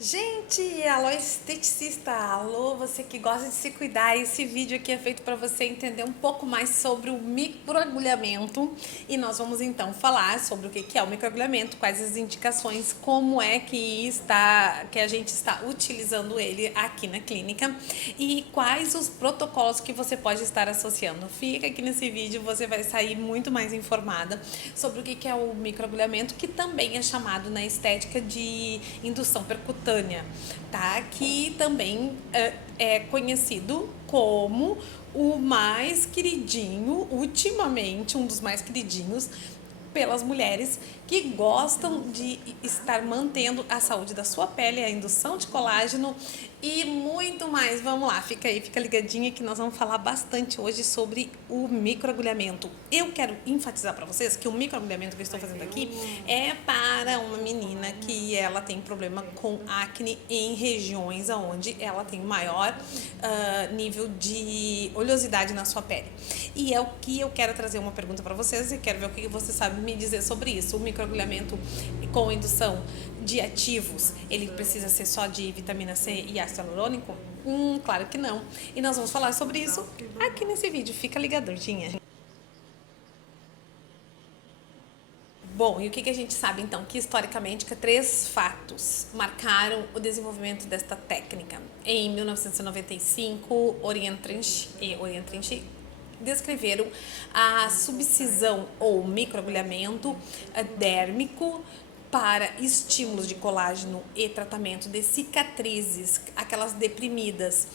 Gente, alô esteticista, alô você que gosta de se cuidar. Esse vídeo aqui é feito para você entender um pouco mais sobre o microagulhamento e nós vamos então falar sobre o que é o microagulhamento, quais as indicações, como é que a gente está utilizando ele aqui na clínica e quais os protocolos que você pode estar associando. Fica aqui nesse vídeo, você vai sair muito mais informada sobre o que é o microagulhamento, que também é chamado na estética de indução percutânea, tá? Que também é conhecido como o mais queridinho, ultimamente um dos mais queridinhos pelas mulheres que gostam de estar mantendo a saúde da sua pele, a indução de colágeno e muito mais. Vamos lá, fica aí, fica ligadinha que nós vamos falar bastante hoje sobre o microagulhamento. Eu quero enfatizar para vocês que o microagulhamento que eu estou fazendo aqui é para uma menina que ela tem problema com acne em regiões onde ela tem maior nível de oleosidade na sua pele. E é o que eu quero trazer uma pergunta para vocês e quero ver o que você sabe me dizer sobre isso. O microagulhamento com indução de ativos, ele precisa ser só de vitamina C e ácido hialurônico? Claro que não. E nós vamos falar sobre isso aqui nesse vídeo. Fica ligadinha. Bom, e o que a gente sabe então? Que historicamente três fatos marcaram o desenvolvimento desta técnica. Em 1995, Orientrinch e Orientrinch descreveram a subcisão ou microagulhamento dérmico para estímulos de colágeno e tratamento de cicatrizes, aquelas deprimidas,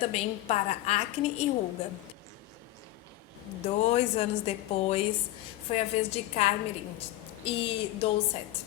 também para acne e ruga. 2 anos depois, foi a vez de Carmerin e Dowsett.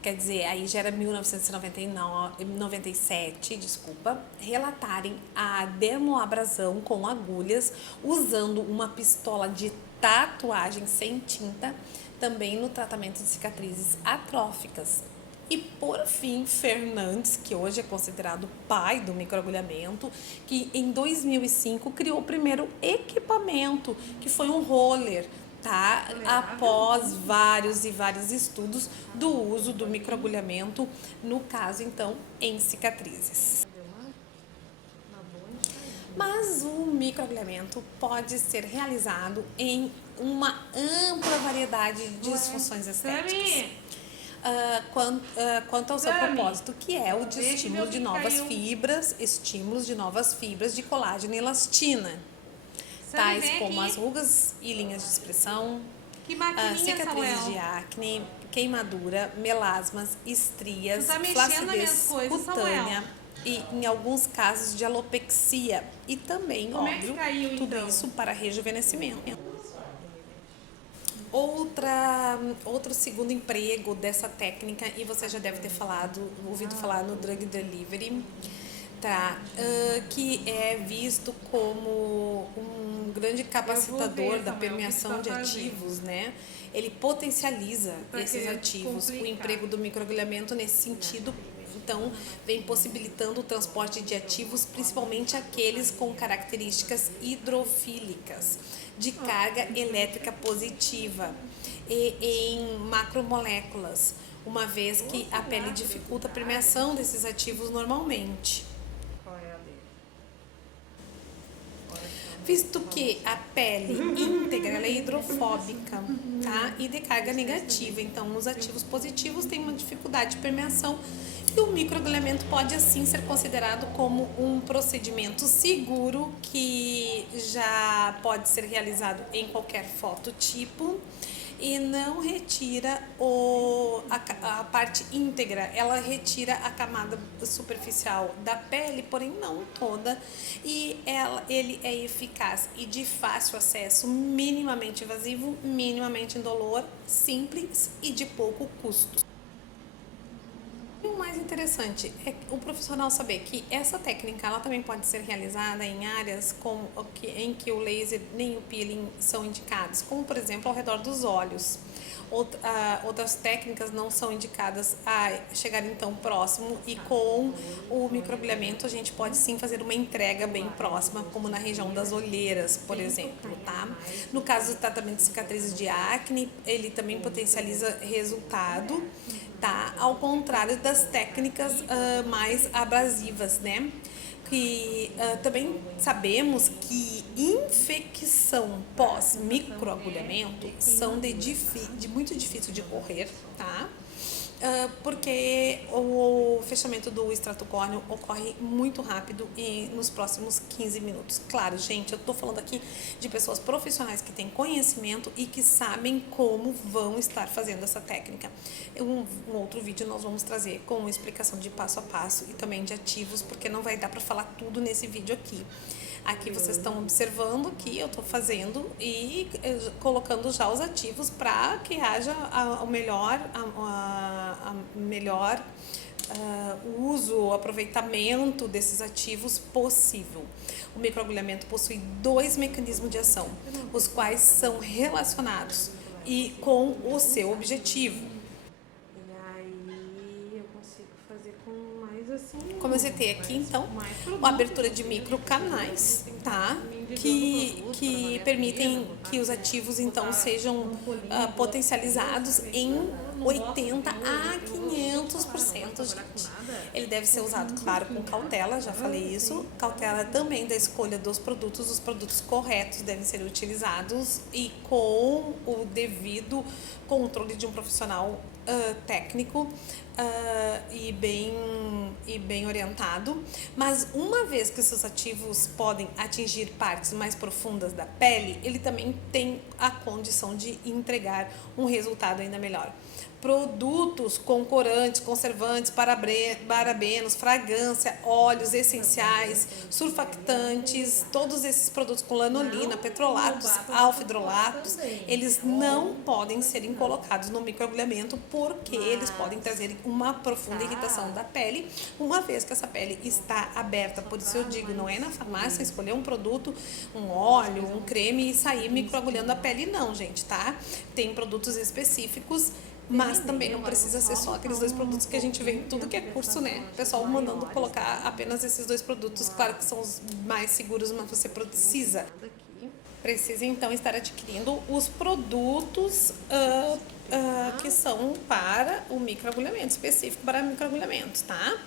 Quer dizer, aí já era 1997, desculpa, relatarem a dermoabrasão com agulhas usando uma pistola de tatuagem sem tinta, também no tratamento de cicatrizes atróficas. E por fim, Fernandes, que hoje é considerado pai do microagulhamento, que em 2005 criou o primeiro equipamento, que foi um roller, tá? Após vários estudos do uso do microagulhamento, no caso então, em cicatrizes. Mas o microagulhamento pode ser realizado em uma ampla variedade de disfunções estéticas. Quanto ao seu propósito, que é o de estímulos de novas fibras de colágeno e elastina, tais como as rugas e linhas de expressão, cicatrizes de acne, queimadura, melasmas, estrias, flacidez cutânea e, em alguns casos, de alopecia e também, óbvio, tudo isso para rejuvenescimento. Outro segundo emprego dessa técnica, e você já deve ter ouvido falar no drug delivery, tá? Que é visto como um grande capacitador da permeação de ativos, né? Ele potencializa esses ativos. O emprego do microagulhamento nesse sentido, então, vem possibilitando o transporte de ativos, principalmente aqueles com características hidrofílicas, de carga elétrica positiva e em macromoléculas, uma vez que a pele dificulta a permeação desses ativos normalmente. Visto que a pele íntegra ela é hidrofóbica, tá? E de carga negativa, então os ativos positivos têm uma dificuldade de permeação e o microagulhamento pode assim ser considerado como um procedimento seguro que já pode ser realizado em qualquer fototipo e não retira a parte íntegra, ela retira a camada superficial da pele, porém não toda, e ele é eficaz e de fácil acesso, minimamente invasivo, minimamente indolor, simples e de pouco custo. E o mais interessante é o profissional saber que essa técnica ela também pode ser realizada em áreas em que o laser nem o peeling são indicados, como por exemplo ao redor dos olhos. Outras técnicas não são indicadas a chegar tão próximo e com o microagulhamento a gente pode sim fazer uma entrega bem próxima, como na região das olheiras, por exemplo, tá? No caso do tratamento de cicatrizes de acne, ele também potencializa resultado tá? Ao contrário das técnicas mais abrasivas, né? Que também sabemos que infecção pós-microagulhamento são de muito difícil de correr, tá? Porque o fechamento do extrato córneo ocorre muito rápido e nos próximos 15 minutos. Claro, gente, eu tô falando aqui de pessoas profissionais que têm conhecimento e que sabem como vão estar fazendo essa técnica. Um outro vídeo nós vamos trazer com uma explicação de passo a passo e também de ativos, porque não vai dar para falar tudo nesse vídeo aqui. Aqui vocês estão observando que eu estou fazendo e colocando já os ativos para que haja o melhor uso, o aproveitamento desses ativos possível. O microagulhamento possui 2 mecanismos de ação, os quais são relacionados e com o seu objetivo. Como eu citei aqui, então, a abertura de microcanais, tá? Que permitem que os ativos, então, sejam potencializados em 80 a 500%, gente. Ele deve ser usado, claro, com cautela, já falei isso. Cautela também da escolha dos produtos, os produtos corretos devem ser utilizados e com o devido controle de um profissional técnico e bem orientado, mas uma vez que seus ativos podem atingir partes mais profundas da pele, ele também tem a condição de entregar um resultado ainda melhor. Produtos com corantes, conservantes, parabenos, fragrância, óleos essenciais, surfactantes, todos esses produtos com lanolina, petrolatos, alfa-hidrolatos, eles não podem serem colocados no microagulhamento porque eles podem trazer uma profunda irritação da pele, uma vez que essa pele está aberta. Por isso eu digo, não é na farmácia escolher um produto, um óleo, um creme e sair microagulhando a pele, não, gente, tá? Tem produtos específicos, mas também não precisa ser só aqueles 2 produtos que a gente vê em tudo que é curso, né? O pessoal mandando colocar apenas esses 2 produtos, claro que são os mais seguros, mas você precisa então estar adquirindo os produtos que são para o microagulhamento, específico para microagulhamento, tá?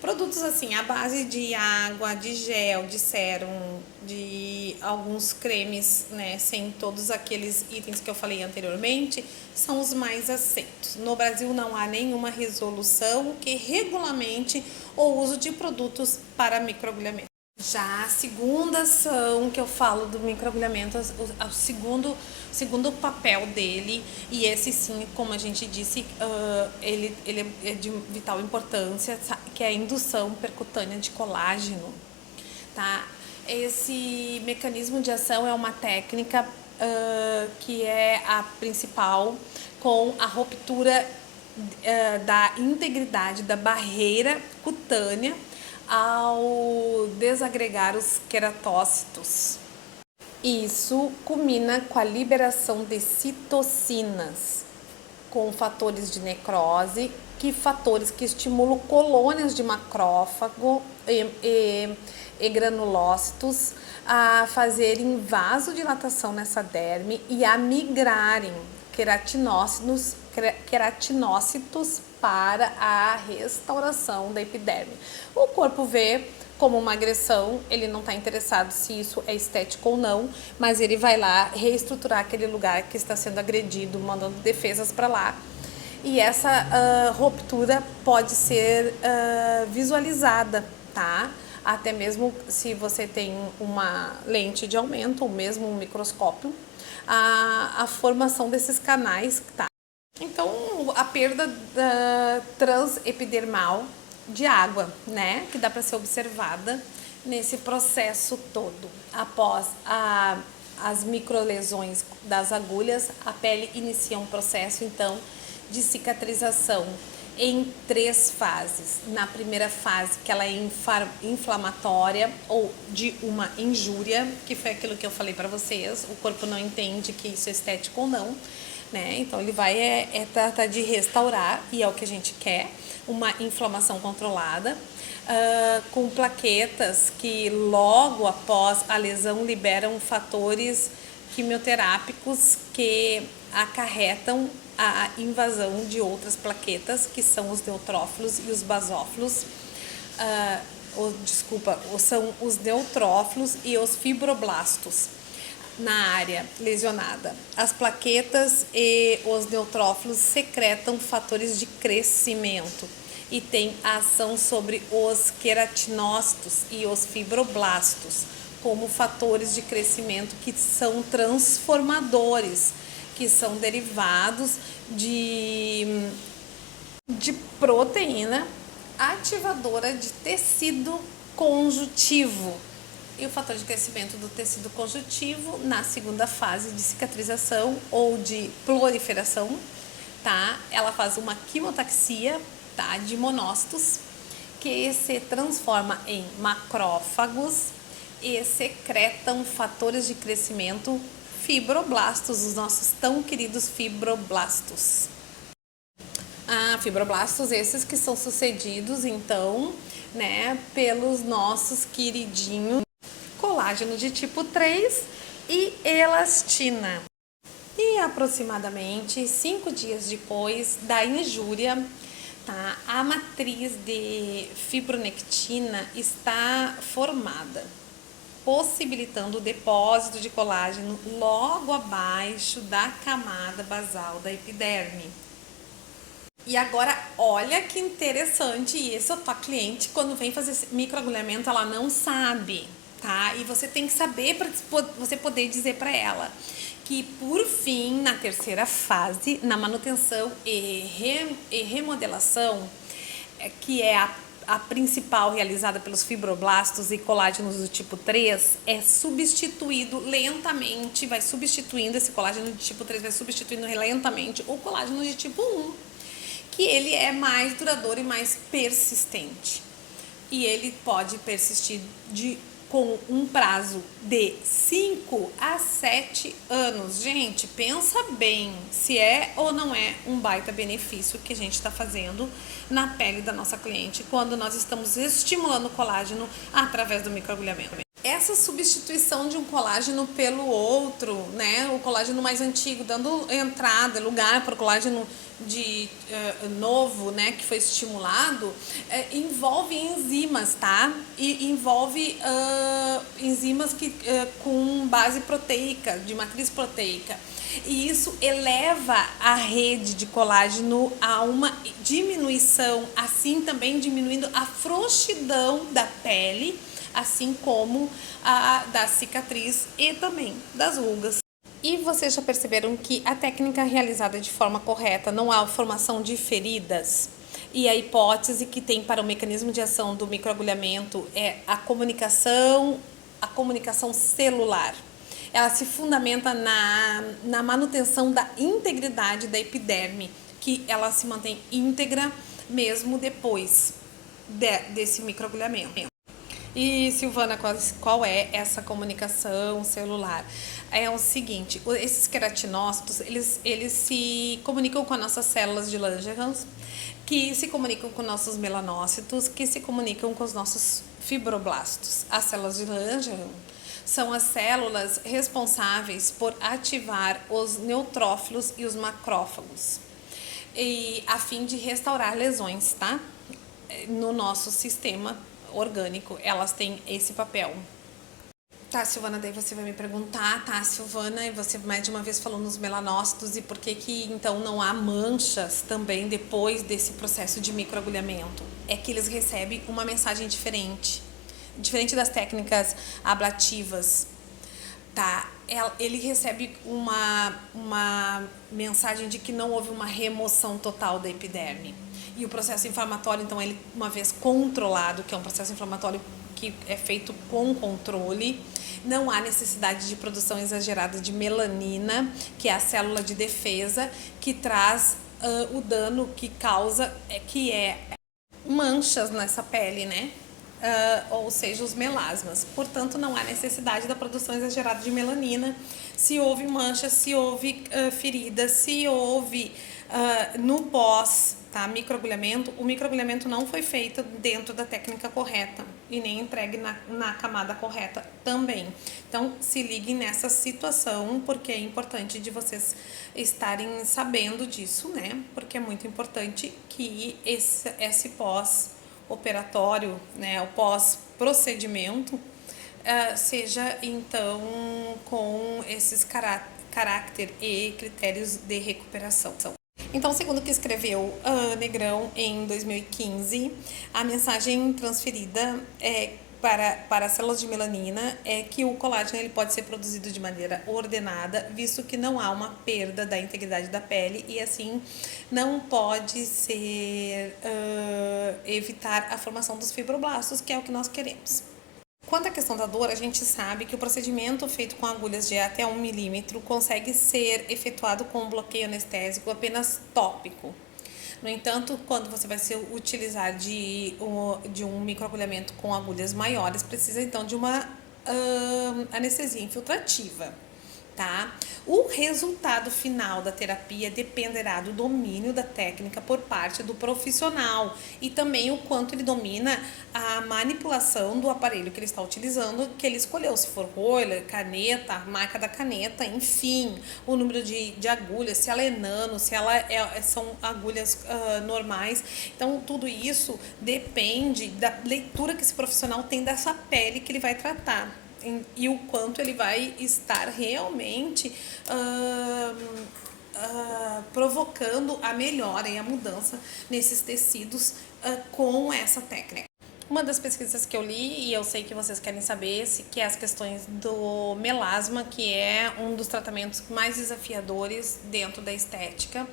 Produtos assim, à base de água, de gel, de sérum, de alguns cremes, né, sem todos aqueles itens que eu falei anteriormente, são os mais aceitos. No Brasil não há nenhuma resolução que regulamente o uso de produtos para microagulhamento. Já a segunda ação que eu falo do microagulhamento, o segundo papel dele, e esse sim, como a gente disse, ele é de vital importância, que é a indução percutânea de colágeno, tá? Esse mecanismo de ação é uma técnica que é a principal com a ruptura da integridade da barreira cutânea ao desagregar os queratócitos. Isso culmina com a liberação de citocinas, com fatores de necrose, fatores que estimulam colônias de macrófago e granulócitos a fazerem vasodilatação nessa derme e a migrarem queratinócitos para a restauração da epiderme. O corpo vê como uma agressão, ele não está interessado se isso é estético ou não, mas ele vai lá reestruturar aquele lugar que está sendo agredido, mandando defesas para lá. E essa ruptura pode ser visualizada, tá? Até mesmo se você tem uma lente de aumento ou mesmo um microscópio, a formação desses canais, tá? Então, a perda transepidermal de água, né, que dá para ser observada nesse processo todo. Após as microlesões das agulhas, a pele inicia um processo, então, de cicatrização em 3 fases. Na primeira fase, que ela é inflamatória ou de uma injúria, que foi aquilo que eu falei para vocês, o corpo não entende que isso é estético ou não, né? Então ele vai tratar de restaurar, e é o que a gente quer, uma inflamação controlada, com plaquetas que logo após a lesão liberam fatores quimioterápicos que acarretam a invasão de outras plaquetas, que são os neutrófilos e os basófilos. São os neutrófilos e os fibroblastos na área lesionada. As plaquetas e os neutrófilos secretam fatores de crescimento e tem ação sobre os queratinócitos e os fibroblastos como fatores de crescimento que são transformadores, que são derivados de proteína ativadora de tecido conjuntivo. E o fator de crescimento do tecido conjuntivo na segunda fase de cicatrização ou de proliferação, tá? Ela faz uma quimotaxia, tá? De monócitos que se transforma em macrófagos e secretam fatores de crescimento fibroblastos, os nossos tão queridos fibroblastos. Fibroblastos esses que são sucedidos, então, né, pelos nossos queridinhos colágeno de tipo 3 e elastina. E aproximadamente 5 dias depois da injúria, tá, a matriz de fibronectina está formada, possibilitando o depósito de colágeno logo abaixo da camada basal da epiderme. E agora, olha que interessante isso, a tua cliente, quando vem fazer microagulhamento, ela não sabe, tá? E você tem que saber para você poder dizer para ela que, por fim, na terceira fase, na manutenção e remodelação, que é a principal realizada pelos fibroblastos e colágenos do tipo 3, é substituído lentamente, vai substituindo esse colágeno de tipo 3, vai substituindo lentamente o colágeno de tipo 1. Que ele é mais duradouro e mais persistente. E ele pode persistir com um prazo de 5 a 7 anos. Gente, pensa bem se é ou não é um baita benefício que a gente está fazendo na pele da nossa cliente quando nós estamos estimulando o colágeno através do microagulhamento. Essa substituição de um colágeno pelo outro, né, o colágeno mais antigo, dando entrada, lugar para o colágeno novo, né, que foi estimulado, envolve enzimas, tá? E envolve enzimas com base proteica, de matriz proteica. E isso eleva a rede de colágeno a uma diminuição, assim também diminuindo a frouxidão da pele, assim como a da cicatriz e também das rugas. E vocês já perceberam que a técnica realizada de forma correta não há formação de feridas? E a hipótese que tem para o mecanismo de ação do microagulhamento é a comunicação celular. Ela se fundamenta na manutenção da integridade da epiderme, que ela se mantém íntegra mesmo depois desse microagulhamento. E Silvana, qual é essa comunicação celular? É o seguinte, esses queratinócitos, eles se comunicam com as nossas células de Langerhans, que se comunicam com nossos melanócitos, que se comunicam com os nossos fibroblastos. As células de Langerhans são as células responsáveis por ativar os neutrófilos e os macrófagos, e a fim de restaurar lesões, tá? No nosso sistema orgânico, elas têm esse papel. Tá, Silvana, daí você vai me perguntar, tá, Silvana, e você mais de uma vez falou nos melanócitos, e por que então não há manchas também depois desse processo de microagulhamento? É que eles recebem uma mensagem diferente das técnicas ablativas, tá? Ele recebe uma mensagem de que não houve uma remoção total da epiderme. E o processo inflamatório, então, ele, uma vez controlado, que é um processo inflamatório que é feito com controle, não há necessidade de produção exagerada de melanina, que é a célula de defesa, que traz o dano que causa, que é manchas nessa pele, né? Ou seja, os melasmas. Portanto, não há necessidade da produção exagerada de melanina. Se houve mancha, se houve ferida, se houve no pós, tá? tá? Microagulhamento, o microagulhamento não foi feito dentro da técnica correta e nem entregue na camada correta também. Então, se liguem nessa situação, porque é importante de vocês estarem sabendo disso, né? Porque é muito importante que esse pós-operatório, né, o pós-procedimento, seja então com esses caráter e critérios de recuperação. Então, segundo o que escreveu Negrão em 2015, a mensagem transferida para as células de melanina é que o colágeno ele pode ser produzido de maneira ordenada, visto que não há uma perda da integridade da pele e assim não pode ser evitar a formação dos fibroblastos, que é o que nós queremos. Quanto à questão da dor, a gente sabe que o procedimento feito com agulhas de até 1 milímetro consegue ser efetuado com um bloqueio anestésico apenas tópico. No entanto, quando você vai se utilizar de um microagulhamento com agulhas maiores, precisa então de uma anestesia infiltrativa. Tá? O resultado final da terapia dependerá do domínio da técnica por parte do profissional e também o quanto ele domina a manipulação do aparelho que ele está utilizando, que ele escolheu, se for roller, caneta, a marca da caneta, enfim, o número de agulhas, se ela é nano, se ela são agulhas normais. Então, tudo isso depende da leitura que esse profissional tem dessa pele que ele vai tratar. E o quanto ele vai estar realmente provocando a melhora e a mudança nesses tecidos com essa técnica. Uma das pesquisas que eu li, e eu sei que vocês querem saber, que é as questões do melasma, que é um dos tratamentos mais desafiadores dentro da estética.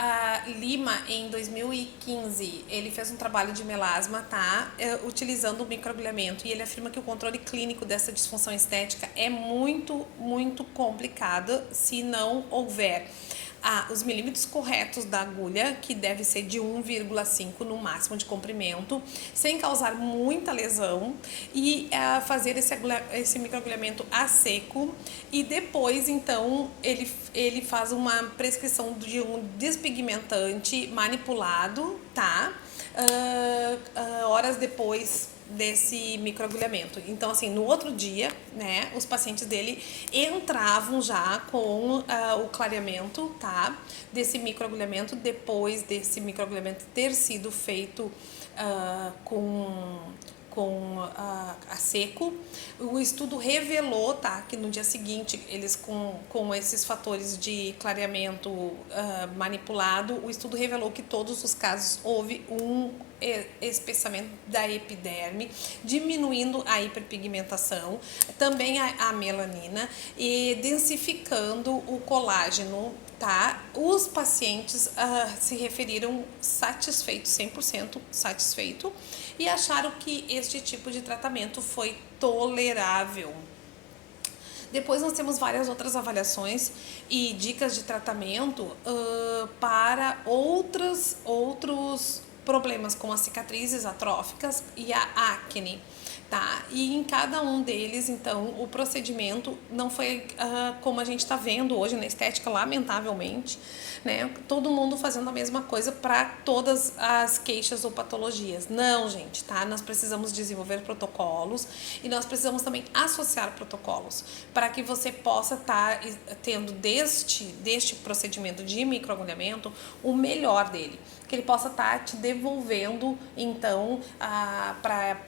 A Lima, em 2015, ele fez um trabalho de melasma, tá? Utilizando o microagulhamento, e ele afirma que o controle clínico dessa disfunção estética é muito, muito complicado se não houver os milímetros corretos da agulha, que deve ser de 1,5 no máximo de comprimento, sem causar muita lesão, e fazer esse microagulhamento a seco, e depois então ele faz uma prescrição de um despigmentante manipulado, tá? Horas depois desse microagulhamento. Então, assim, no outro dia, né, os pacientes dele entravam já com o clareamento, tá, desse microagulhamento, depois desse microagulhamento ter sido feito a seco. O estudo revelou, tá, que no dia seguinte, eles com esses fatores de clareamento manipulado, o estudo revelou que todos os casos houve um espessamento da epiderme, diminuindo a hiperpigmentação, também a melanina e densificando o colágeno, tá? Os pacientes se referiram satisfeitos, 100% satisfeito, e acharam que este tipo de tratamento foi tolerável. Depois nós temos várias outras avaliações e dicas de tratamento para outros problemas, como as cicatrizes atróficas e a acne, tá? E em cada um deles, então, o procedimento não foi como a gente está vendo hoje na estética, lamentavelmente, né? Todo mundo fazendo a mesma coisa para todas as queixas ou patologias. Não, gente, tá? Nós precisamos desenvolver protocolos e nós precisamos também associar protocolos para que você possa estar tendo deste procedimento de microagulhamento o melhor dele, que ele possa estar te devolvendo, então,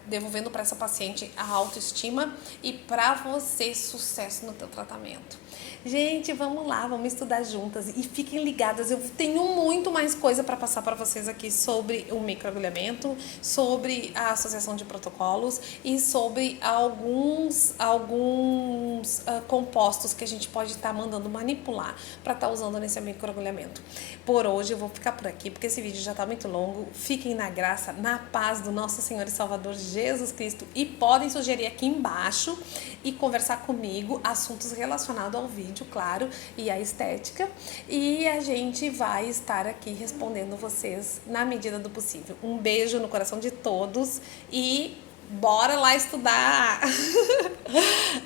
devolvendo para essa paciente a autoestima e para você sucesso no teu tratamento. Gente, vamos lá, vamos estudar juntas e fiquem ligadas, eu tenho muito mais coisa para passar para vocês aqui sobre o microagulhamento, sobre a associação de protocolos e sobre alguns compostos que a gente pode estar mandando manipular para estar usando nesse microagulhamento. Por hoje eu vou ficar por aqui, porque esse vídeo já está muito longo. Fiquem na graça, na paz do nosso Senhor e Salvador Jesus Cristo e podem sugerir aqui embaixo e conversar comigo assuntos relacionados ao vídeo, claro, e à estética, e a gente vai estar aqui respondendo vocês na medida do possível. Um beijo no coração de todos e bora lá estudar!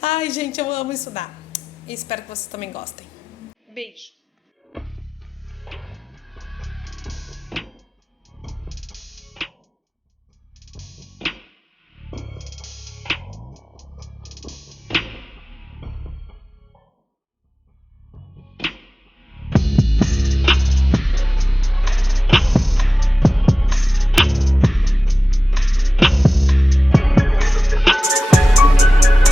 Ai, gente, eu amo estudar. E espero que vocês também gostem. Beijo!